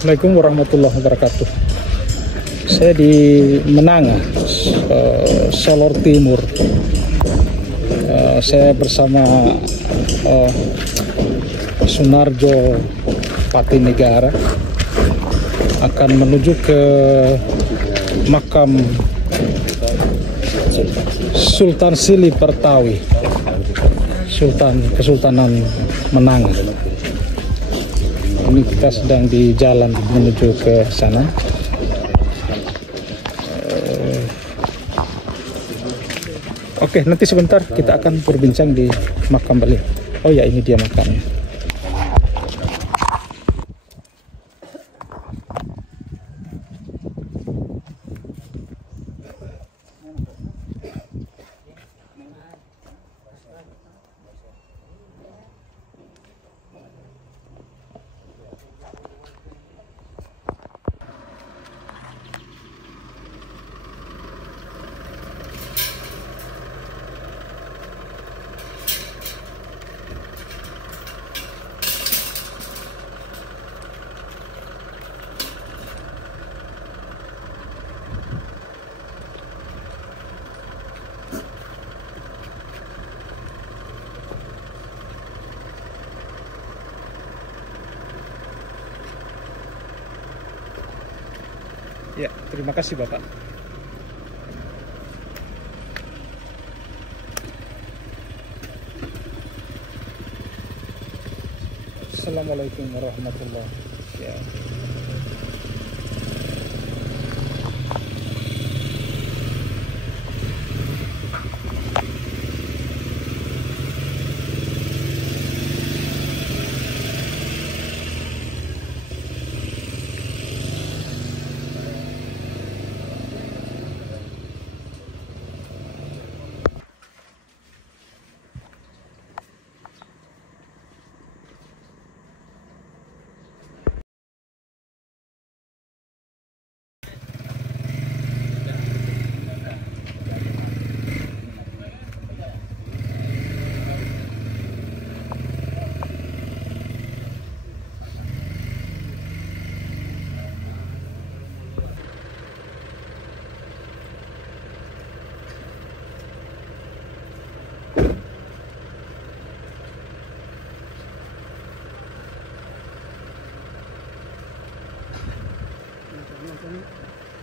Assalamualaikum warahmatullahi wabarakatuh. Saya di Menanga, Solor Timur. Saya bersama Sunarjo Patinegara akan menuju ke makam Sultan Sili Pertawi, Kesultanan Menanga. Ini kita sedang di jalan menuju ke sana. Oke, nanti sebentar kita akan berbincang di makam beliau. Oh ya, ini dia makamnya. Ya, terima kasih Bapak. Assalamualaikum warahmatullahi wabarakatuh.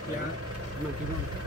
Ya, makin nonton.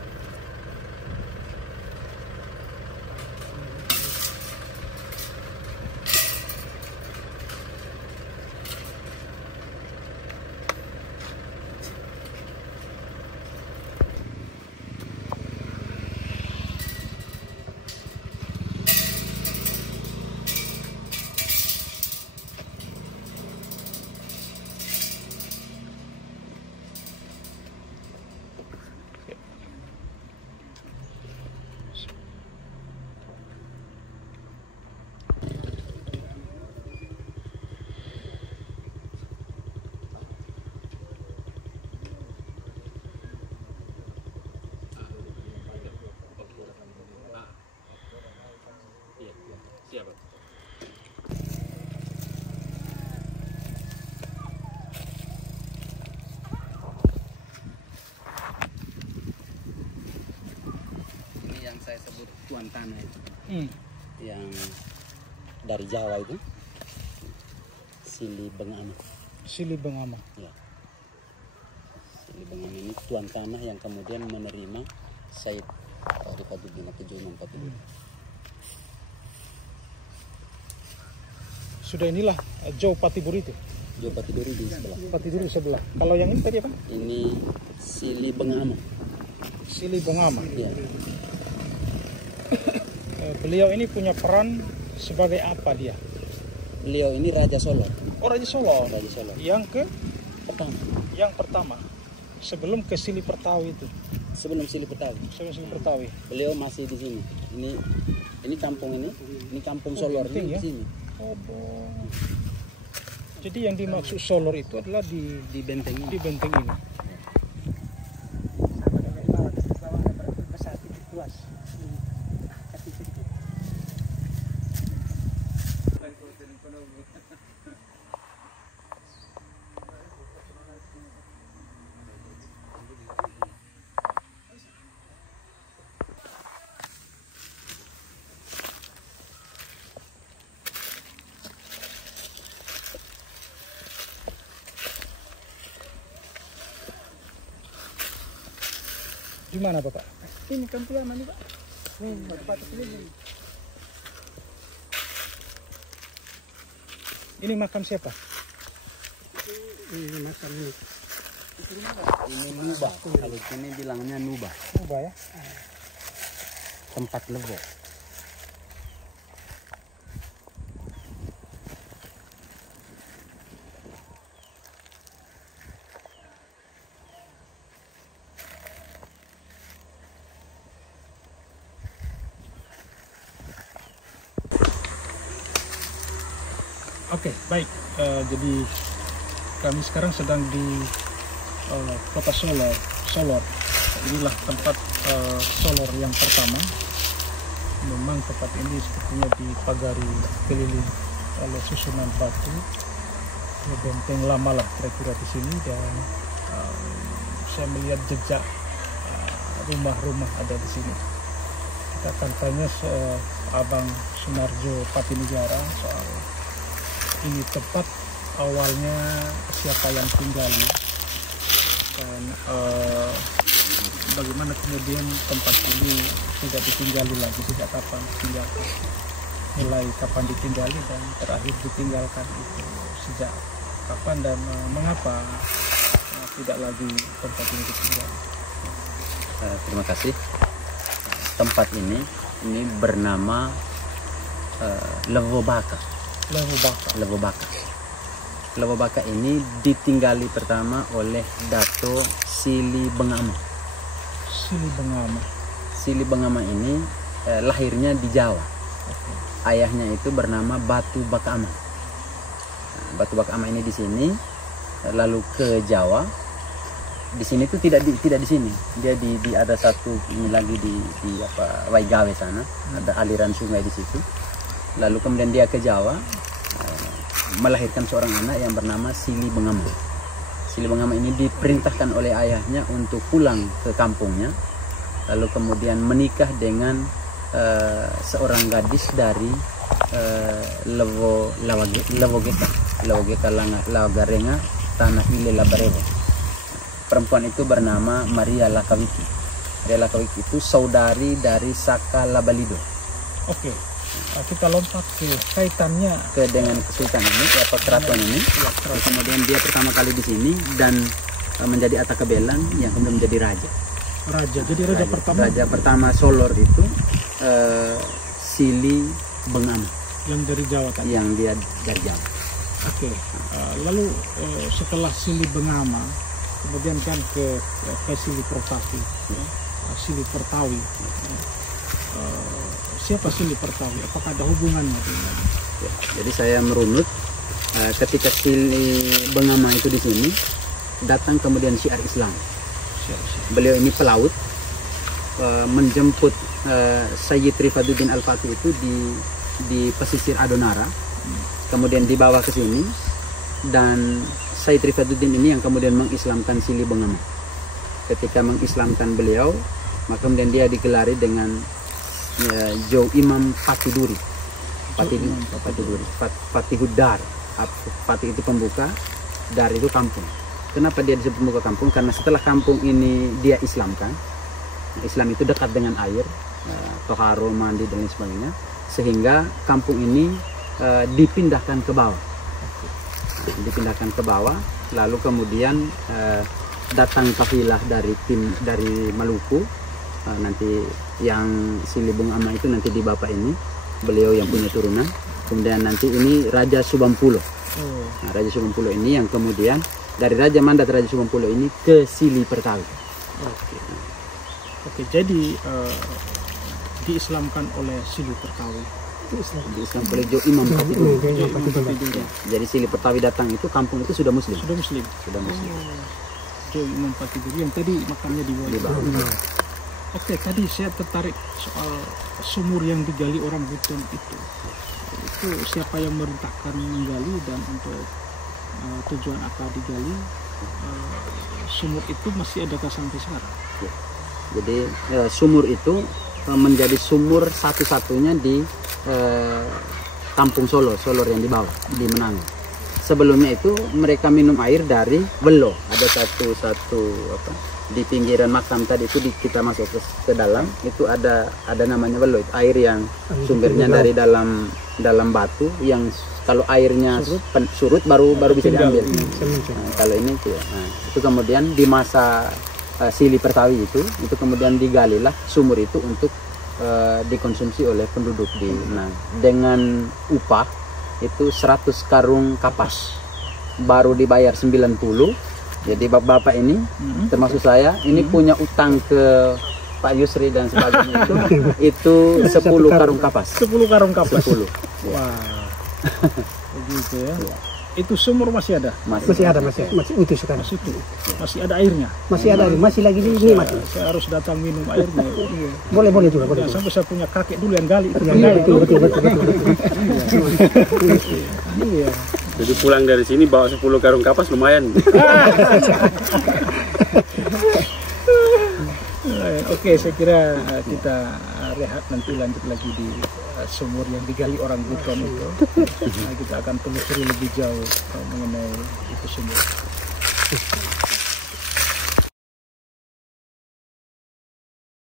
Siap. Ini yang saya sebut tuan tanah itu. Yang dari Jawa itu. Sili Bengama. Sili Bengama. Ya. Sili Bengama ini tuan tanah yang kemudian menerima Said Rifaduddin Kejonan Patiduri. Sudah inilah Joe Patiduri itu. Joe Patiduri di sebelah. Patiduri sebelah. Kalau yang ini tadi apa? Ini Sili Bengama. Sili Bengama. Ya. Beliau ini punya peran sebagai apa dia? Beliau ini Raja Solo. Oh, Raja Solo. Raja Solo. Yang pertama. Sebelum ke Sili Pertawi itu. Sebelum Sili Pertawi. Sebelum Sili Pertawi. Beliau masih di sini. Ini kampung ini kampung Solor ini ya? di sini. Oh, jadi yang dimaksud Solor itu adalah di benteng ini. Di benteng ini. Di mana Bapak? Ini Kampiaman nih Pak. Batu-batu keliling. Ini makam siapa? Ini makam ini. Ini Nubah. Kalau sini bilangnya Nubah. Nubah ya. Tempat levo. Oke, baik. Jadi kami sekarang sedang di kota Solor. Inilah tempat Solor yang pertama. Memang tempat ini sepertinya dipagari keliling oleh susunan batu. Benteng lama lah kira-kira di sini, dan saya melihat jejak rumah-rumah ada di sini. Kita akan tanya Abang Sunarjo Patinegara soal ini tempat awalnya siapa yang tinggali, dan bagaimana kemudian tempat ini tidak ditinggali lagi, sejak kapan ditinggalkan, mulai kapan ditinggali dan terakhir ditinggalkan itu sejak kapan, dan mengapa tidak lagi tempat ini ditinggali. Terima kasih. Tempat ini bernama Levo Baka. Levo Baka ini ditinggali pertama oleh Dato Sili Bengama. Sili Bengama ini lahirnya di Jawa. Ayahnya itu bernama Batu Baka Aman. Batu Baka Aman ini di sini, lalu ke Jawa. Di sini tuh tidak di sini. Dia di ada satu ini lagi di Waigawe sana. Ada aliran sungai di situ. Lalu kemudian dia ke Jawa, melahirkan seorang anak yang bernama Sili Bengama. Sili Bengama ini diperintahkan oleh ayahnya untuk pulang ke kampungnya, lalu kemudian menikah dengan seorang gadis dari Lawogeka Lawagarenga Tanah Ile Labarewo. Perempuan itu bernama Maria Lakawiki. Maria Lakawiki itu saudari dari Saka Labalido. Oke. Kita lompat ke kaitannya dengan kesultanan ini, apa keratuan ini. Kemudian dia pertama kali di sini dan menjadi Ataka Belang, yang kemudian menjadi raja. Jadi raja pertama Solor itu Sili Bengama. Yang dari Jawa tadi. Yang dia dari Jawa. Oke. Lalu setelah Sili Bengama, kemudian kan ke Sili Pertawi. Sili Pertawi. Siapa Sili Pertawi? Apakah ada hubungannya dengan? Ya, jadi saya merunut ketika Sili Bengama itu di sini, datang kemudian syiar Islam. Beliau ini pelaut, menjemput Sayyid Rifaduddin Al-Fatih itu di pesisir Adonara, kemudian dibawa ke sini, dan Sayyid Rifaduddin ini yang kemudian mengislamkan Sili Bengama. Ketika mengislamkan beliau, maka kemudian dia digelari dengan Jo Imam Fatiduri. Fatihudar. Fatih itu pembuka, Dar itu kampung. Kenapa dia disebut pembuka kampung? Karena setelah kampung ini dia Islamkan. Islam itu dekat dengan air, toharo, mandi dan lain sebagainya, sehingga kampung ini dipindahkan ke bawah. Lalu kemudian datang kafilah dari Maluku. Nanti yang Sili Bengama itu nanti di bapak ini, beliau yang punya turunan. Kemudian nanti ini Raja Subangpulo. Nah, Raja Subangpulo ini yang kemudian dari Raja Mandat Raja Subangpulo ini ke Sili Pertawi. Oke, jadi diislamkan oleh Sili Pertawi. Diislam oleh Jo Imam Fatiduri. Jadi Sili Pertawi datang itu kampung itu sudah Muslim. Jo Imam Fatiduri yang tadi makamnya di bawah. Oke, tadi saya tertarik soal sumur yang digali orang hutan itu. Itu siapa yang merintahkan menggali, dan untuk tujuan apa digali? Sumur itu masih adakah sampai sekarang? Ya. Jadi sumur itu menjadi sumur satu-satunya di Kampung Solor yang di bawah, di Menangan. sebelumnya itu mereka minum air dari Welo. Ada satu di pinggiran makam tadi itu kita masuk ke dalam itu ada namanya Welo, itu air yang sumbernya dari dalam batu yang kalau airnya surut baru bisa diambil. Nah, kalau ini itu ya. Nah, itu kemudian di masa Sili Pertawi itu kemudian digalilah sumur itu untuk dikonsumsi oleh penduduk nah dengan upah itu 100 karung kapas baru dibayar 90. Jadi bapak-bapak ini termasuk saya ini punya utang ke Pak Yusri dan sebagainya itu 10 karung kapas. 10 karung kapas. 10. Wah. Begitu ya. Itu sumur masih ada? Masih ada, masih utuh sekarang. Masih ada airnya? Masih ada, masih lagi ini mati. Saya harus datang minum airnya. Boleh juga, boleh. Sampai saya punya kakek dulu yang gali itu. Betul. Iya. Jadi pulang dari sini bawa 10 karung kapas lumayan. Oke, saya kira kita rehat, nanti lanjut lagi di sumur yang digali orang buton itu. Nah, kita akan telusuri lebih jauh mengenai itu sumur.